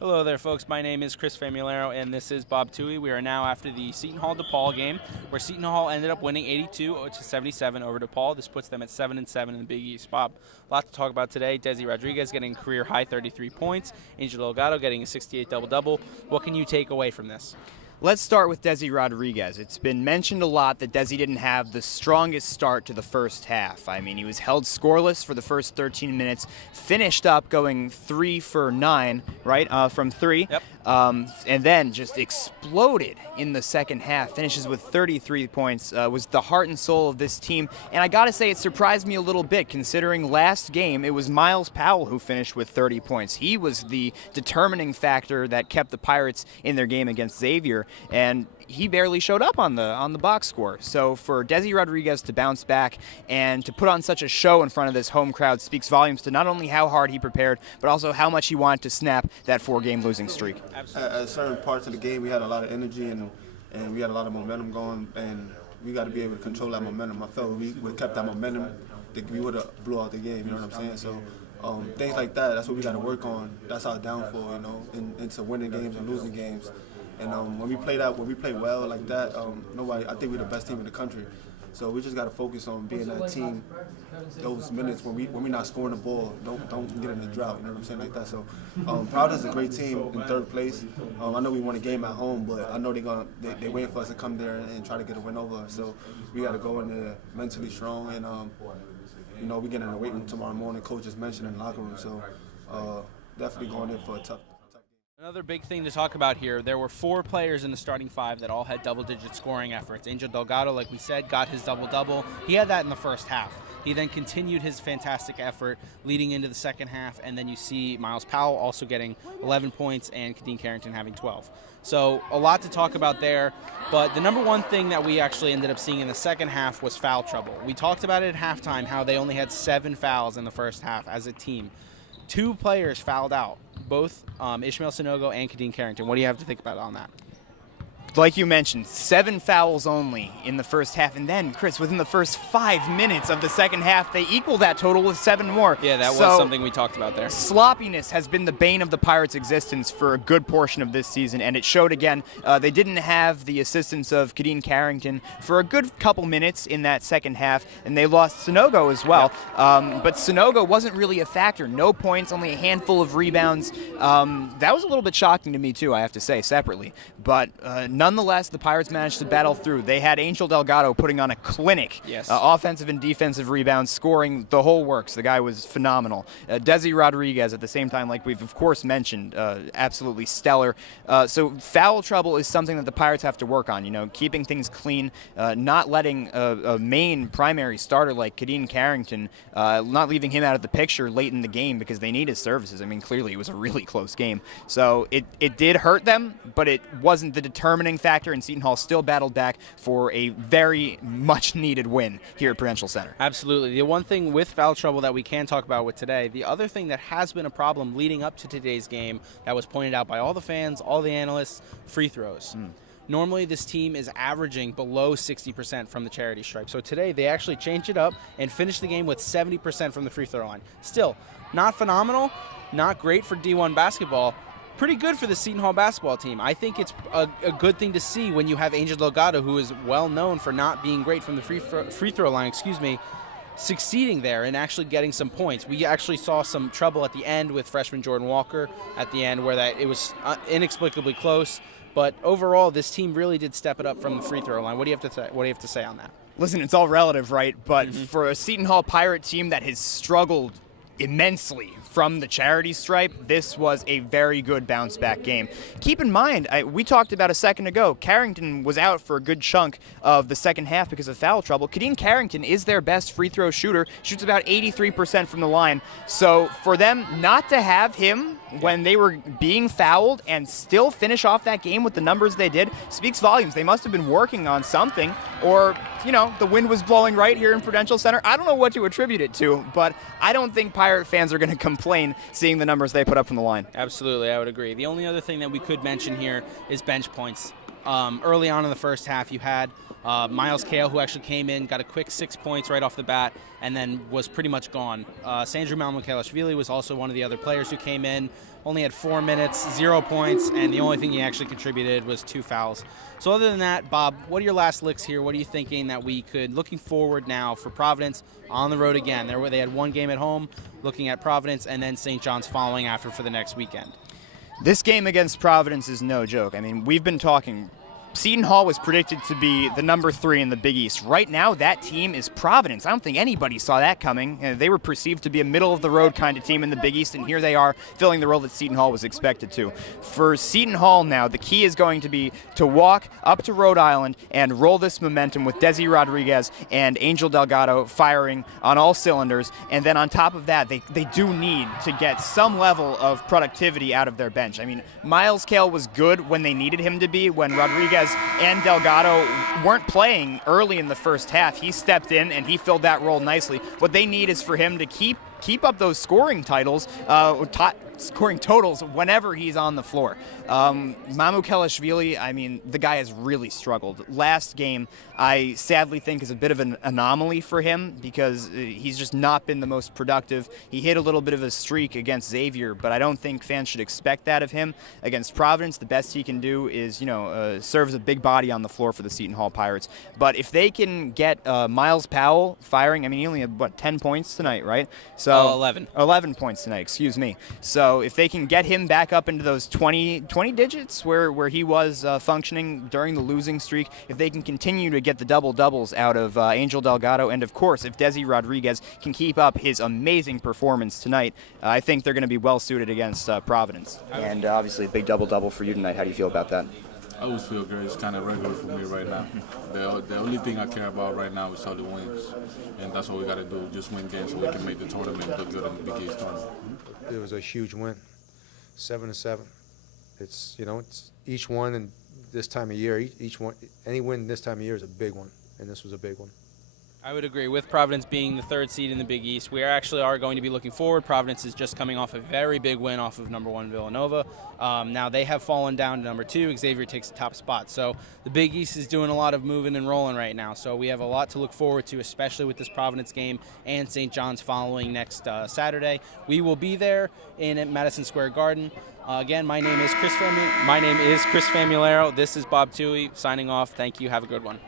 Hello there, folks. My name is Chris Famularo, and this is Bob Towey. We are now after the Seton Hall DePaul game, where Seton Hall ended up winning 82-77 over DePaul. This puts them at 7-7 in the Big East. Bob, a lot to talk about today. Desi Rodriguez getting career high 33 points. Angel Delgado getting a 68 double-double. What can you take away from this? Let's start with Desi Rodriguez. It's been mentioned a lot that Desi didn't have the strongest start to the first half. I mean, he was held scoreless for the first 13 minutes, finished up going 3 for 9, right, from 3. Yep. And then just exploded in the second half, finishes with 33 points, was the heart and soul of this team. And I got to say, it surprised me a little bit, considering last game it was Miles Powell who finished with 30 points. He was the determining factor that kept the Pirates in their game against Xavier, and he barely showed up on the box score. So for Desi Rodriguez to bounce back and to put on such a show in front of this home crowd speaks volumes to not only how hard he prepared, but also how much he wanted to snap that 4-game losing streak. Absolutely. At certain parts of the game, we had a lot of energy and we had a lot of momentum going, and we got to be able to control that momentum. I felt we kept that momentum, we would have blew out the game. You know what I'm saying? So things like that, that's what we got to work on. That's our downfall, you know, into winning games and losing games. And when we play well like that, I think we're the best team in the country. So we just got to focus on being that team. Those minutes when we're not scoring the ball, don't get in a drought. You know what I'm saying, like that. So Providence is a great team in third place. I know we won a game at home, but I know they waiting for us to come there and try to get a win over us. So we got to go in there mentally strong, and we get in the weight room tomorrow morning. Coach just mentioned in the locker room. So definitely going in for a tough. Another big thing to talk about here, there were 4 players in the starting 5 that all had double-digit scoring efforts. Angel Delgado, like we said, got his double-double. He had that in the first half. He then continued his fantastic effort leading into the second half, and then you see Miles Powell also getting 11 points and Kadeen Carrington having 12. So a lot to talk about there, but the number one thing that we actually ended up seeing in the second half was foul trouble. We talked about it at halftime, how they only had 7 fouls in the first half as a team. 2 players fouled out, both Ishmael Sanogo and Kadeen Carrington. What do you have to think about on that? Like you mentioned, 7 fouls only in the first half. And then, Chris, within the first 5 minutes of the second half, they equaled that total with 7 more. Yeah, that was something we talked about there. Sloppiness has been the bane of the Pirates' existence for a good portion of this season, and it showed again. They didn't have the assistance of Kadeen Carrington for a good couple minutes in that second half, and they lost Sanogo as well. But Sanogo wasn't really a factor. No points, only a handful of rebounds. That was a little bit shocking to me, too, I have to say, separately. But nonetheless, the Pirates managed to battle through. They had Angel Delgado putting on a clinic. Yes. Offensive and defensive rebounds, scoring the whole works. The guy was phenomenal. Desi Rodriguez, at the same time, like we've of course mentioned, absolutely stellar. So foul trouble is something that the Pirates have to work on, keeping things clean, not letting a main primary starter like Kadeen Carrington, not leaving him out of the picture late in the game because they need his services. I mean, clearly it was a really close game. So it did hurt them, but it wasn't the determining factor, and Seton Hall still battled back for a very much needed win here at Prudential Center. Absolutely. The one thing with foul trouble that we can talk about with today, the other thing that has been a problem leading up to today's game that was pointed out by all the fans, all the analysts, free throws. Normally this team is averaging below 60% from the charity stripe. So today they actually changed it up and finished the game with 70% from the free throw line. Still, not phenomenal, not great for D1 basketball. Pretty good for the Seton Hall basketball team. I think it's a good thing to see when you have Angel Delgado, who is well known for not being great from the free throw line, succeeding there and actually getting some points. We actually saw some trouble at the end with freshman Jordan Walker at the end where it was inexplicably close. But overall, this team really did step it up from the free throw line. What do you have to say on that? Listen, it's all relative, right? But for a Seton Hall Pirate team that has struggled immensely from the charity stripe, this was a very good bounce-back game. Keep in mind, we talked about a second ago, Carrington was out for a good chunk of the second half because of foul trouble. Kadeen Carrington is their best free throw shooter, shoots about 83% from the line. So for them not to have him when they were being fouled and still finish off that game with the numbers they did speaks volumes. They must have been working on something, or, the wind was blowing right here in Prudential Center. I don't know what to attribute it to, but I don't think Pirate fans are going to complain seeing the numbers they put up from the line. Absolutely, I would agree. The only other thing that we could mention here is bench points. Early on in the first half, you had Miles Kale, who actually came in, got a quick 6 points right off the bat, and then was pretty much gone. Sandro Mamukelashvili was also one of the other players who came in, only had 4 minutes, 0 points, and the only thing he actually contributed was 2 fouls. So other than that, Bob, what are your last licks here? What are you thinking that we could, looking forward now for Providence on the road again? They had one game at home, looking at Providence, and then St. John's following after for the next weekend. This game against Providence is no joke. I mean, we've been talking. Seton Hall was predicted to be the number 3 in the Big East. Right now, that team is Providence. I don't think anybody saw that coming. They were perceived to be a middle-of-the-road kind of team in the Big East, and here they are filling the role that Seton Hall was expected to. For Seton Hall now, the key is going to be to walk up to Rhode Island and roll this momentum with Desi Rodriguez and Angel Delgado firing on all cylinders, and then on top of that, they do need to get some level of productivity out of their bench. I mean, Miles Kale was good when they needed him to be, when Rodriguez and Delgado weren't playing early in the first half. He stepped in and he filled that role nicely. What they need is for him to keep up those scoring totals whenever he's on the floor. Mamukelashvili, I mean, the guy has really struggled. Last game, I sadly think is a bit of an anomaly for him because he's just not been the most productive. He hit a little bit of a streak against Xavier, but I don't think fans should expect that of him. Against Providence, the best he can do is, serve as a big body on the floor for the Seton Hall Pirates. But if they can get Miles Powell firing, I mean, he only had, 10 points tonight, right? So 11. 11 points tonight, excuse me. So if they can get him back up into those 20 digits where he was functioning during the losing streak, if they can continue to get the double-doubles out of Angel Delgado, and of course, if Desi Rodriguez can keep up his amazing performance tonight, I think they're going to be well-suited against Providence. And obviously a big double-double for you tonight. How do you feel about that? I always feel great. It's kind of regular for me right now. The only thing I care about right now is all the wins, and that's what we got to do, just win games so we can make the tournament look good in the Big East tournament. It was a huge win, 7-7. It's it's each one, and this time of year, each one, any win this time of year is a big one, and this was a big one. I would agree. With Providence being the 3rd seed in the Big East, we are going to be looking forward. Providence is just coming off a very big win off of number 1 Villanova. Now they have fallen down to number 2. Xavier takes the top spot. So the Big East is doing a lot of moving and rolling right now. So we have a lot to look forward to, especially with this Providence game and St. John's following next Saturday. We will be there in Madison Square Garden. Again, my name is Chris Famularo. This is Bob Towey signing off. Thank you. Have a good one.